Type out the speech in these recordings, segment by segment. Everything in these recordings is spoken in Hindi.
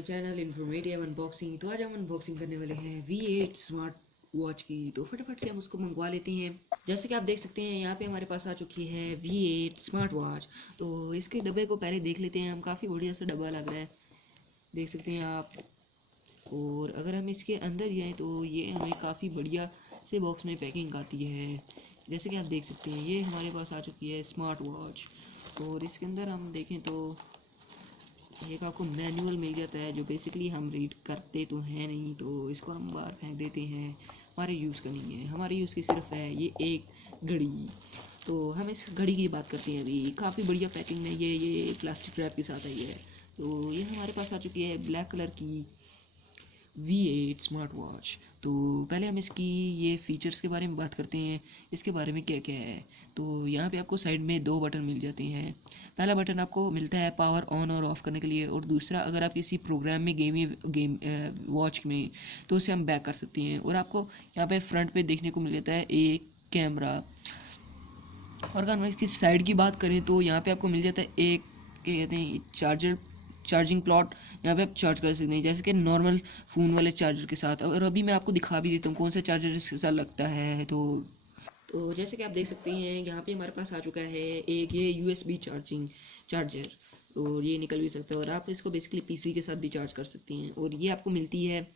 My channel informative unboxing. तो आज हम अनबॉक्सिंग करने वाले हैं V8 स्मार्ट वॉच की। तो फटाफट से हम उसको मंगवा लेते हैं। जैसे कि आप देख सकते हैं यहाँ पे हमारे पास आ चुकी है V8 स्मार्ट वॉच। तो इसके डब्बे को पहले देख लेते हैं हम। काफ़ी बढ़िया सा डब्बा लग रहा है, देख सकते हैं आप। और अगर हम इसके अंदर जाएँ तो ये हमें काफ़ी बढ़िया से बॉक्स में पैकिंग आती है। जैसे कि आप देख सकते हैं ये हमारे पास आ चुकी है स्मार्ट वॉच। और इसके अंदर हम देखें तो एक आपको मैनुअल मिल जाता है, जो बेसिकली हम रीड करते तो हैं नहीं, तो इसको हम बाहर फेंक देते हैं। हमारे यूज़ का नहीं है, हमारे यूज़ की सिर्फ है ये एक घड़ी। तो हम इस घड़ी की बात करते हैं अभी। काफ़ी बढ़िया पैकिंग में ये प्लास्टिक रैप के साथ आई है। तो ये हमारे पास आ चुकी है ब्लैक कलर की V8 स्मार्ट वॉच। तो पहले हम इसकी ये फ़ीचर्स के बारे में बात करते हैं, इसके बारे में क्या क्या है। तो यहाँ पे आपको साइड में दो बटन मिल जाते हैं। पहला बटन आपको मिलता है पावर ऑन और ऑफ़ करने के लिए, और दूसरा अगर आप किसी प्रोग्राम में गेम वॉच में, तो उसे हम बैक कर सकते हैं। और आपको यहाँ पे फ्रंट पे देखने को मिल जाता है एक कैमरा। और अगर हम इसकी साइड की बात करें तो यहाँ पे आपको मिल जाता है एक, क्या कहते हैं, चार्जिंग प्लॉट। यहाँ पे आप चार्ज कर सकते हैं जैसे कि नॉर्मल फ़ोन वाले चार्जर के साथ। और अभी मैं आपको दिखा भी देता हूँ कौन सा चार्जर इसके साथ लगता है। तो जैसे कि आप देख सकते हैं यहाँ पे हमारे पास आ चुका है एक ये USB चार्जर। और ये निकल भी सकता है, और आप इसको बेसिकली PC के साथ भी चार्ज कर सकती हैं। और ये आपको मिलती है,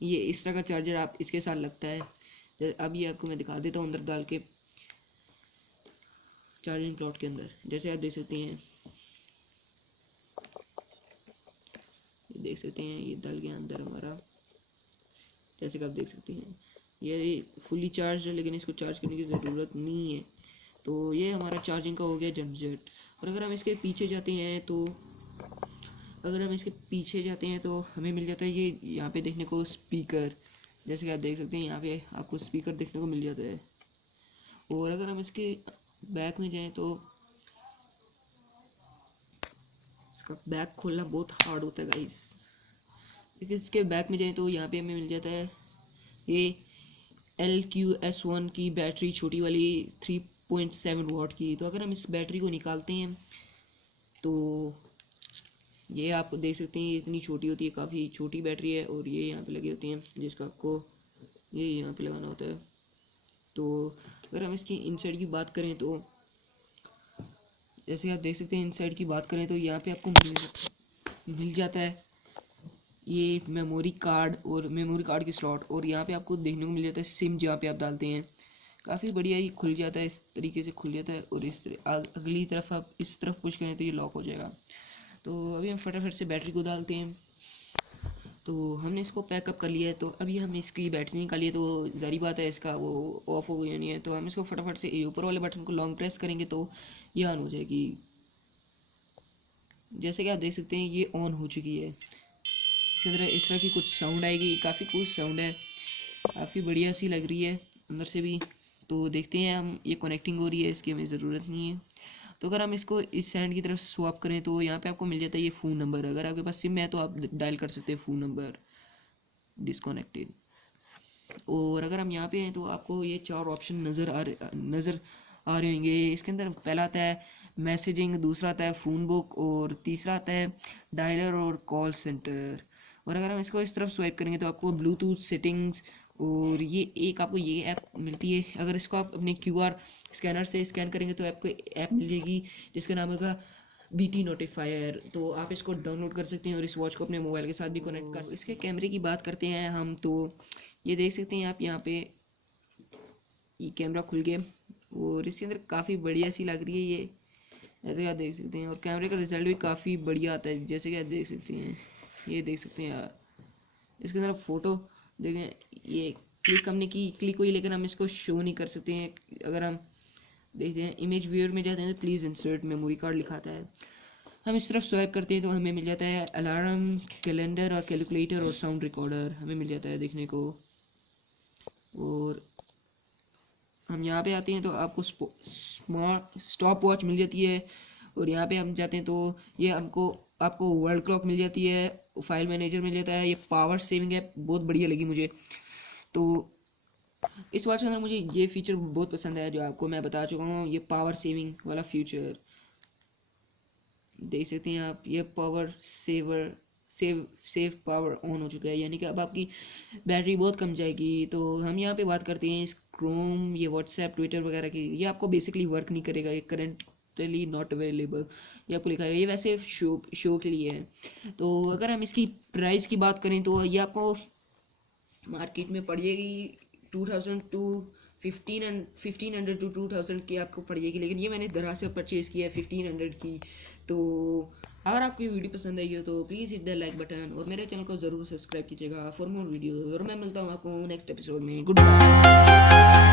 ये इस तरह का चार्जर आप इसके साथ लगता है। अब ये आपको मैं दिखा देता हूँ अंदर डाल के चार्जिंग प्लॉट के अंदर। जैसे आप देख सकते हैं ये डल गया अंदर हमारा। जैसे कि आप देख सकते हैं ये फुली चार्ज है, लेकिन इसको चार्ज करने की ज़रूरत नहीं है। तो ये हमारा चार्जिंग का हो गया झंझट। और अगर हम इसके पीछे जाते हैं तो हमें मिल जाता है ये यहाँ पे देखने को स्पीकर। जैसे कि आप देख सकते हैं यहाँ पे आपको स्पीकर देखने को मिल जाता है। और अगर हम इसके बैक में जाएं तो इसका बैक खोलना बहुत हार्ड होता है गाइस। लेकिन इसके बैक में जाएं तो यहाँ पे हमें मिल जाता है ये LQS1 की बैटरी, छोटी वाली 3.7 वाट की। तो अगर हम इस बैटरी को निकालते हैं तो ये आप देख सकते हैं ये इतनी छोटी होती है, काफ़ी छोटी बैटरी है। और ये यहाँ पे लगी होती हैं जिसका आपको ये यहाँ पे लगाना होता है। तो अगर हम इसकी इनसाइड की बात करें तो जैसे आप देख सकते हैं इनसाइड की बात करें तो यहाँ पे आपको मिल जाता है ये मेमोरी कार्ड और मेमोरी कार्ड की स्लॉट। और यहाँ पे आपको देखने को मिल जाता है सिम, जहाँ पे आप डालते हैं। काफ़ी बढ़िया ये खुल जाता है, इस तरीके से खुल जाता है। और इस तरह अगली तरफ आप इस तरफ पुश करें तो ये लॉक हो जाएगा। तो अभी हम फटाफट से बैटरी को डालते हैं। तो हमने इसको पैकअप कर लिया है। तो अभी हम इसकी बैटरी निकालिए तो ज़ाहिर बात है इसका वो ऑफ हो गया नहीं है। तो हम इसको फटाफट से ऊपर वाले बटन को लॉन्ग प्रेस करेंगे तो ये ऑन हो जाएगी। जैसे कि आप देख सकते हैं ये ऑन हो चुकी है। इस तरह की कुछ साउंड आएगी, काफ़ी कूल साउंड है, काफ़ी बढ़िया सी लग रही है अंदर से भी। तो देखते हैं हम, ये कनेक्टिंग हो रही है, इसकी हमें ज़रूरत नहीं है। तो अगर हम इसको इस हैंड की तरफ स्वैप करें तो यहाँ पे आपको मिल जाता है ये फ़ोन नंबर। अगर आपके पास सिम है तो आप डायल कर सकते हैं फ़ोन नंबर डिसकनेक्टेड। और अगर हम यहाँ पे हैं तो आपको ये चार ऑप्शन नज़र आ रहे होंगे। इसके अंदर पहला आता है मैसेजिंग, दूसरा आता है फ़ोन बुक, और तीसरा आता है डायलर और कॉल सेंटर। और अगर हम इसको इस तरफ स्वाइप करेंगे तो आपको ब्लूटूथ सेटिंग्स, और ये एक आपको ये ऐप मिलती है। अगर इसको आप अपने QR स्कैनर से स्कैन करेंगे तो आपको ऐप मिल जाएगी जिसका नाम होगा BT नोटिफायर। तो आप इसको डाउनलोड कर सकते हैं और इस वॉच को अपने मोबाइल के साथ भी कनेक्ट कर सकते हैं। इसके कैमरे की बात करते हैं हम, तो ये देख सकते हैं आप यहाँ पे ये कैमरा खुल गया। और इसके अंदर काफ़ी बढ़िया सी लग रही है ये, जैसे आप देख सकते हैं। और कैमरे का रिजल्ट भी काफ़ी बढ़िया आता है, जैसे कि आप देख सकते हैं। ये देख सकते हैं यार, इसके अंदर फ़ोटो देखें, ये क्लिक हुई, लेकिन हम इसको शो नहीं कर सकते हैं। अगर हम देखते हैं इमेज व्यूअर में जाते हैं तो प्लीज़ इंसर्ट मेमोरी कार्ड लिखाता है। हम इस तरफ स्वाइप करते हैं तो हमें मिल जाता है अलार्म, कैलेंडर और कैलकुलेटर और साउंड रिकॉर्डर हमें मिल जाता है देखने को। और हम यहाँ पे आते हैं तो आपको स्मार्ट स्टॉप वॉच मिल जाती है। और यहाँ पे हम जाते हैं तो ये आपको वर्ल्ड क्लॉक मिल जाती है, फाइल मैनेजर मिल जाता है, ये पावर सेविंग है, बहुत बढ़िया लगी मुझे। तो इस वॉच के अंदर मुझे ये फीचर बहुत पसंद है जो आपको मैं बता चुका हूँ, ये पावर सेविंग वाला फीचर। देख सकते हैं आप, ये power saver save power on हो चुका है, यानी कि अब आपकी बैटरी बहुत कम जाएगी। तो हम यहाँ पे बात करते हैं इस क्रोम, ये व्हाट्सएप, ट्विटर वगैरह की। ये आपको बेसिकली वर्क नहीं करेगा, ये करंटली नॉट अवेलेबल, ये आपको लिखा है। ये वैसे शो के लिए है। तो अगर हम इसकी प्राइस की बात करें तो ये आपको मार्केट में पड़ जाएगी 2000 टू 1500 टू 2000 की आपको पड़ जाएगी, लेकिन ये मैंने दरा से परचेज़ किया है 1500 की। तो अगर आपको वीडियो पसंद आई हो तो please hit the like button और मेरे चैनल को ज़रूर सब्सक्राइब कीजिएगा फॉर मोर वीडियो। और मैं मिलता हूँ आपको नेक्स्ट एपिसोड में। Good bye.